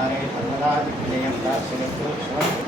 ज दर्शयूं श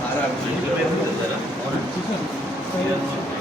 사람이 이거 는면되잖